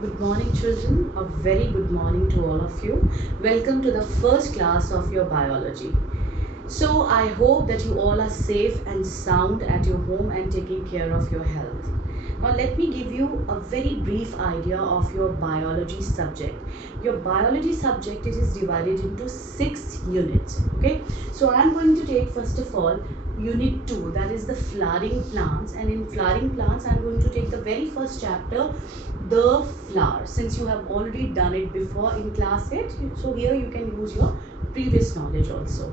Good morning, children. A very good morning to all of you. Welcome to the first class of your biology. So, I hope that you all are safe and sound at your home and taking care of your health. Now, let me give you a very brief idea of your biology subject. Your biology subject is divided into 6 units. Okay, so I am going to take first of all unit 2, that is the flowering plants, and in flowering plants I am going to take the very first chapter, the flower, since you have already done it before in class 8. So here you can use your previous knowledge also.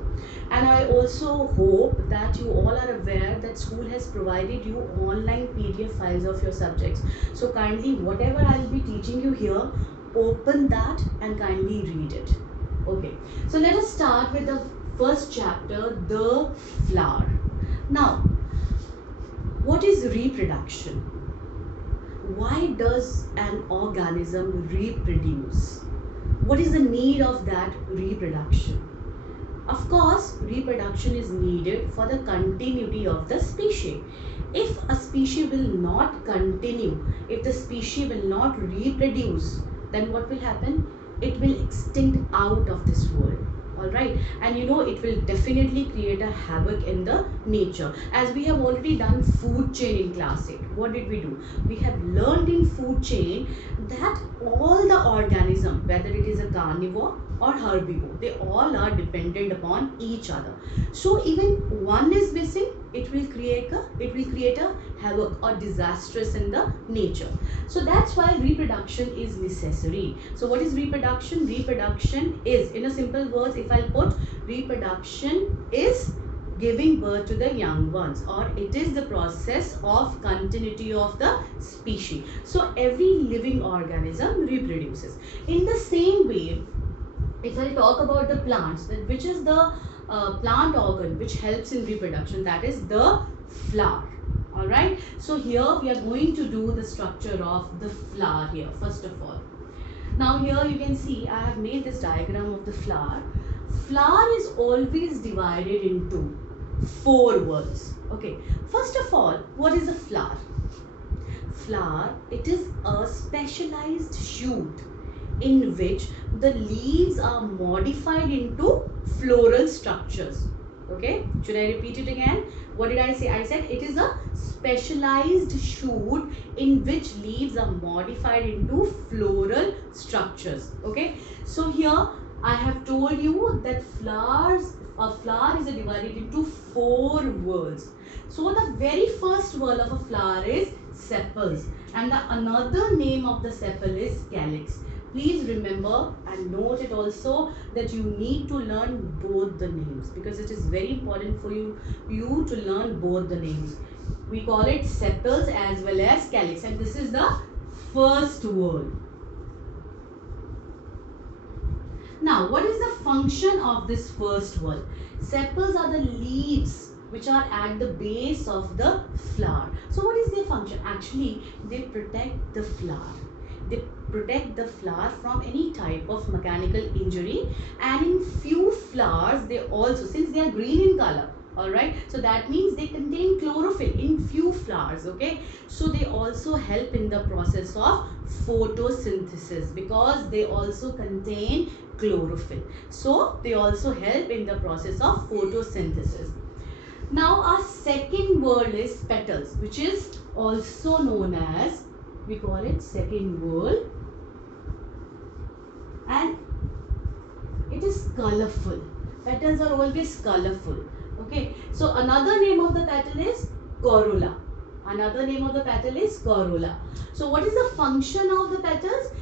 And I also hope that you all are aware that school has provided you online PDF files of your subjects. So kindly, whatever I will be teaching you here, open that and kindly read it. Okay, so let us start with the first chapter, the flower. Now, what is reproduction? Why does an organism reproduce? What is the need of that reproduction? Of course, reproduction is needed for the continuity of the species. If a species will not continue, if the species will not reproduce, then what will happen? It will extinct out of this world. Alright, and it will definitely create a havoc in the nature. As we have already done food chain in class 8, what did we do? We have learned in food chain that all the organism, whether it is a carnivore or herbivore, they all are dependent upon each other. So even one is missing, it will create a havoc or disastrous in the nature. So that's why reproduction is necessary. So what is reproduction? Reproduction is, in a simple words, if I put, reproduction is giving birth to the young ones, or it is the process of continuity of the species. So every living organism reproduces. In the same way, if I talk about the plants, then which is the plant organ which helps in reproduction, that is the flower. Alright, so here we are going to do the structure of the flower here first of all. Now here you can see I have made this diagram of the flower. Flower is always divided into 4 whorls. Okay, first of all, what is a flower? Flower, it is a specialized shoot in which the leaves are modified into floral structures. Okay, should I repeat it again? What did I say? I said it is a specialized shoot in which leaves are modified into floral structures. Okay, so here I have told you that a flower is divided into 4 whorls. So the very first whorl of a flower is sepals, and the another name of the sepal is calyx. Please remember and note it also that you need to learn both the names, because it is very important for you to learn both the names. We call it sepals as well as calyx, and this is the first whorl. Now, what is the function of this first whorl? Sepals are the leaves which are at the base of the flower. So what is their function? Actually, they protect the flower. They protect the flower from any type of mechanical injury, and in few flowers they also, since they are green in color, alright, so that means they contain chlorophyll in few flowers. Okay, so they also help in the process of photosynthesis because they also contain chlorophyll. So they also help in the process of photosynthesis. Now our second word is petals, which is also known as, we call it second whorl, and it is colorful. Petals are always colorful. Okay, so another name of the petal is corolla. Another name of the petal is corolla. So what is the function of the petals?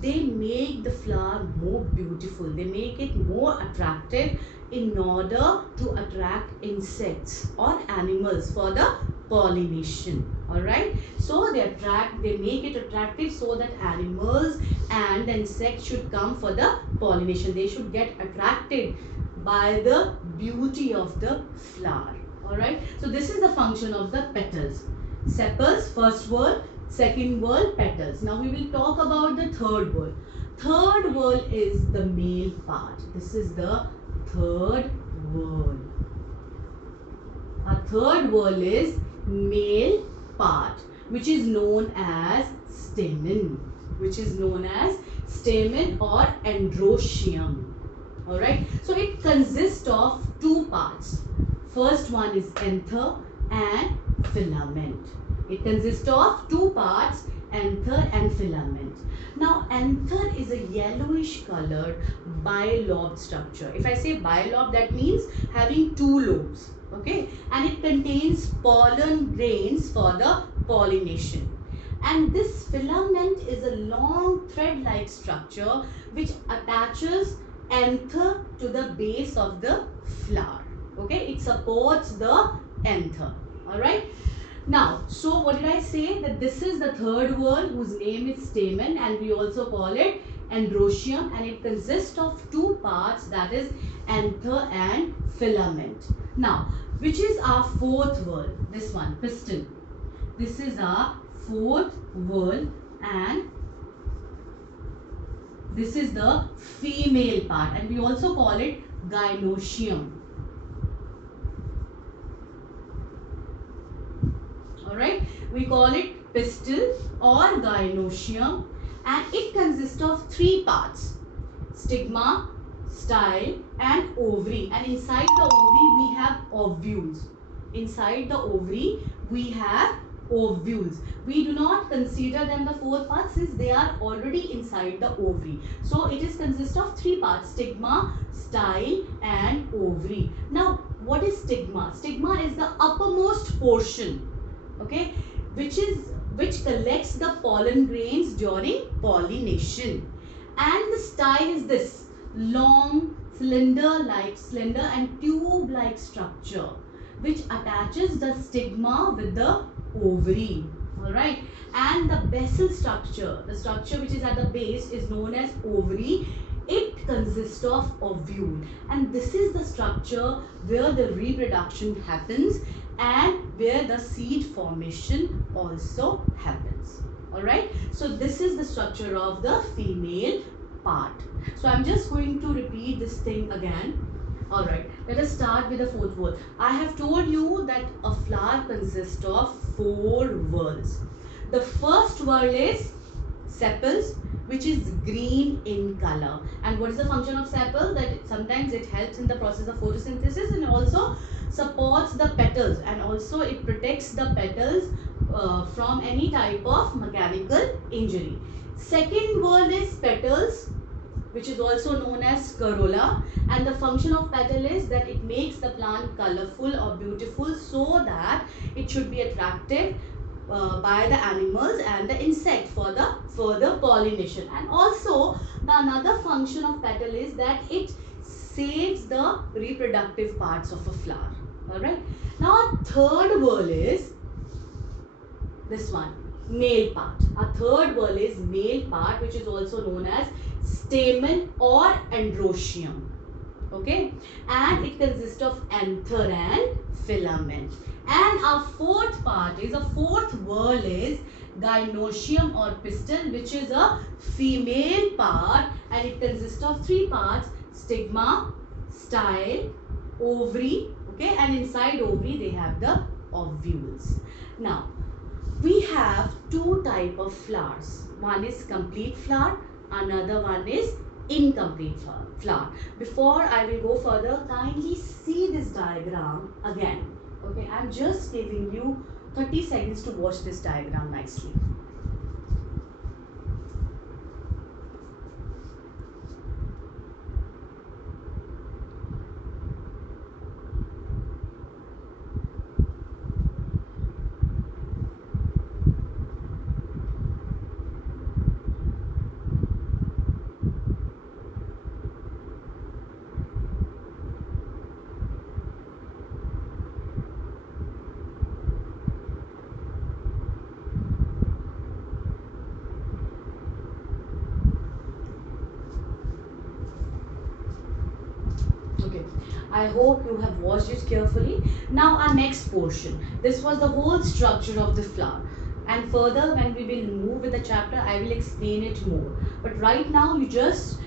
They make the flower more beautiful. They make it more attractive in order to attract insects or animals for the pollination. Alright, so they make it attractive so that animals and the insects should come for the pollination. They should get attracted by the beauty of the flower. Alright, so this is the function of the petals. Sepals, first whorl, second whorl, petals. Now we will talk about the third whorl. Third whorl is the male part. This is the third whorl. Our third whorl is male part, which is known as stamen. which is known as stamen or androecium. Alright, so it consists of two parts. First one is anther and filament. It consists of two parts, anther and filament. Now anther is a yellowish colored bilobed structure. If I say bilobe, that means having two lobes. Okay, and it contains pollen grains for the pollination. And this filament is a long thread-like structure which attaches anther to the base of the flower. Okay, it supports the anther. All right. Now, so what did I say? That this is the third whorl whose name is stamen, and we also call it androecium, and it consists of two parts, that is anther and filament. Now, which is our fourth whorl? This one, pistil. This is our fourth whorl, and this is the female part, and we also call it gynoecium. Alright, we call it pistil or gynoecium, and it consists of three parts: stigma, style and ovary. And inside the ovary we have ovules. Inside the ovary we have ovules. We do not consider them the fourth part since they are already inside the ovary. So it is consist of three parts: stigma, style and ovary. Now what is stigma? Stigma is the uppermost portion, okay, which collects the pollen grains during pollination. And the style is this long slender and tube like structure which attaches the stigma with the ovary. All right, and the basal structure, the structure which is at the base, is known as ovary. It consists of ovule, and this is the structure where the reproduction happens and where the seed formation also happens. All right, so this is the structure of the female part. So I'm just going to repeat this thing again. All right, let us start with the fourth whorl. I have told you that a flower consists of four whorls. The first whorl is sepals, which is green in color. And what is the function of sepal? That sometimes it helps in the process of photosynthesis and also supports the petals, and also it protects the petals from any type of mechanical injury. Second whorl is petals, which is also known as corolla, and the function of petal is that it makes the plant colorful or beautiful so that it should be attractive by the animals and the insect for the further pollination. And also the another function of petal is that it saves the reproductive parts of a flower. All right, now third whorl is this one, male part. Our third whorl is male part, which is also known as stamen or androecium. Okay, and it consists of anther and filament. And our fourth part is, a fourth whorl is gynoecium or pistil, which is a female part, and it consists of three parts: stigma, style, ovary. Okay, and inside ovary they have the ovules. Now we have two type of flowers. One is complete flower, another one is incomplete flower. Before I will go further, kindly see this diagram again. Okay, I'm just giving you 30 seconds to watch this diagram nicely. I hope you have watched it carefully. Now our next portion. This was the whole structure of the flower. And further, when we will move with the chapter, I will explain it more. But right now, you just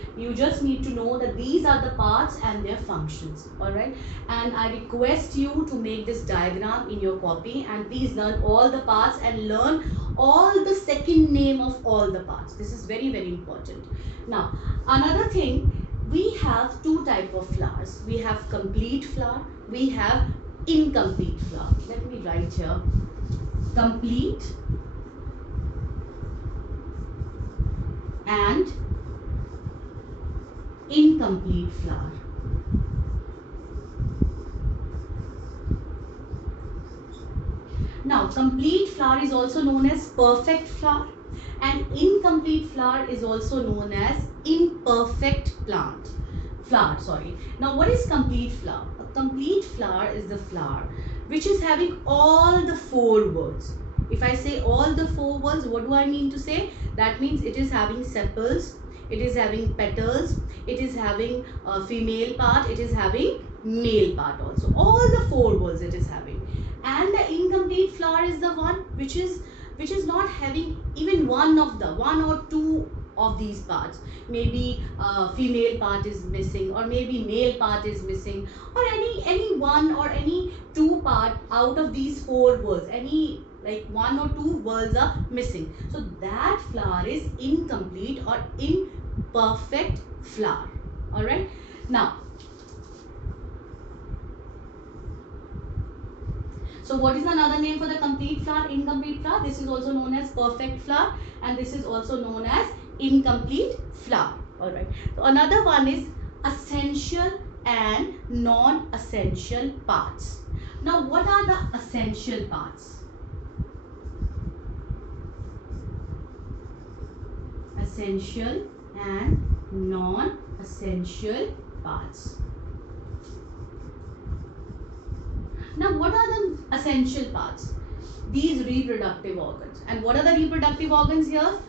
need to know that these are the parts and their functions. Alright. And I request you to make this diagram in your copy. And please learn all the parts and learn all the second name of all the parts. This is very, very important. Now, another thing, we have two type of flowers. We have complete flower, we have incomplete flower. Let me write here, complete and incomplete flower. Now, complete flower is also known as perfect flower, and incomplete flower is also known as imperfect flower. Sorry. Now, what is complete flower? A complete flower is the flower which is having all the four words. If I say all the four words, what do I mean to say? That means it is having sepals, it is having petals, it is having a female part, it is having male part also. All the four words it is having. And the incomplete flower is the one which is not having even one or two of these parts. Maybe female part is missing, or maybe male part is missing, or any one or any two part out of these four words. Any like one or two words are missing. So that flower is incomplete or imperfect flower. All right. Now, so what is another name for the complete flower, incomplete flower? This is also known as perfect flower, and this is also known as incomplete flower. All right. So another one is essential and non-essential parts. Now, what are the essential parts? Essential and non-essential parts. Now, what are the essential parts? These reproductive organs. And what are the reproductive organs here?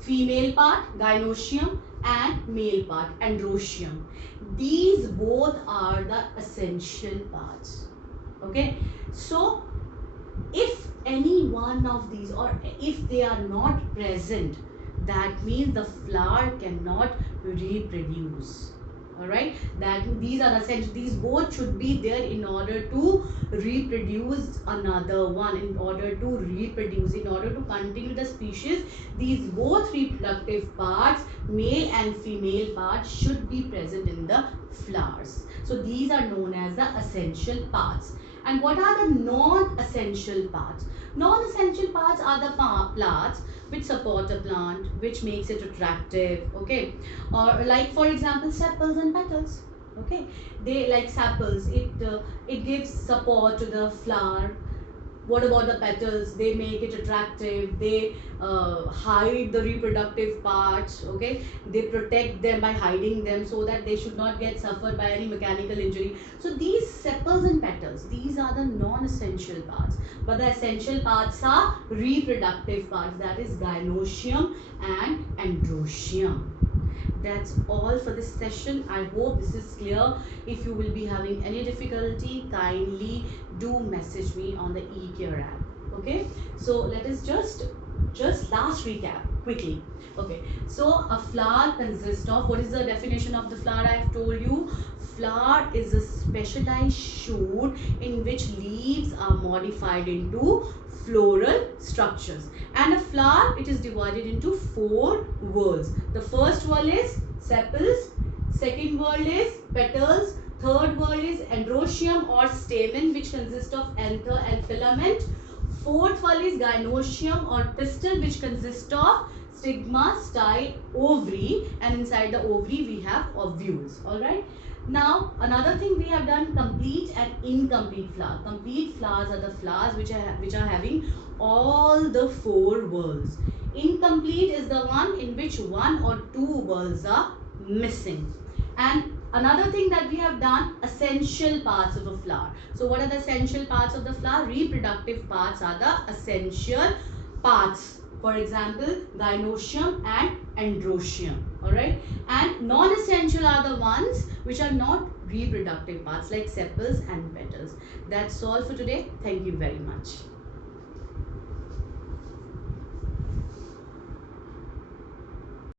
Female part, gynoecium, and male part, androecium. These both are the essential parts. Okay. So, if any one of these, or if they are not present, that means the flower cannot reproduce. All right, that these are essential. These both should be there in order to reproduce another one, in order to reproduce, in order to continue the species. These both reproductive parts, male and female parts, should be present in the flowers. So these are known as the essential parts. And what are the non-essential parts? Non-essential parts are the parts which support a plant, which makes it attractive, okay? Or like, for example, sepals and petals, okay? They, like sepals, it gives support to the flower. What about the petals? They make it attractive. They hide the reproductive parts, okay? They protect them by hiding them so that they should not get suffered by any mechanical injury. So these sepals and petals, these are the non-essential parts. But the essential parts are reproductive parts, that is gynoecium and androecium. That's all for this session. I hope this is clear. If you will be having any difficulty, kindly do message me on the eCare app. Okay, so let us just last recap quickly. Okay, so a flower consists of, what is the definition of the flower? I have told you, flower is a specialized shoot in which leaves are modified into floral structures. And a flower, it is divided into four whorls. The first whorl is sepals, second whorl is petals, third whorl is androecium or stamen, which consists of anther and filament. Fourth whorl is gynoecium or pistil, which consists of stigma, style, ovary, and inside the ovary we have ovules. All right. Now, another thing we have done, complete and incomplete flower. Complete flowers are the flowers which are having all the four whorls. Incomplete is the one in which one or two whorls are missing. And another thing that we have done, essential parts of a flower. So what are the essential parts of the flower? Reproductive parts are the essential parts. For example, gynoecium and androecium. Alright. And non-essential are the ones which are not reproductive parts, like sepals and petals. That's all for today. Thank you very much.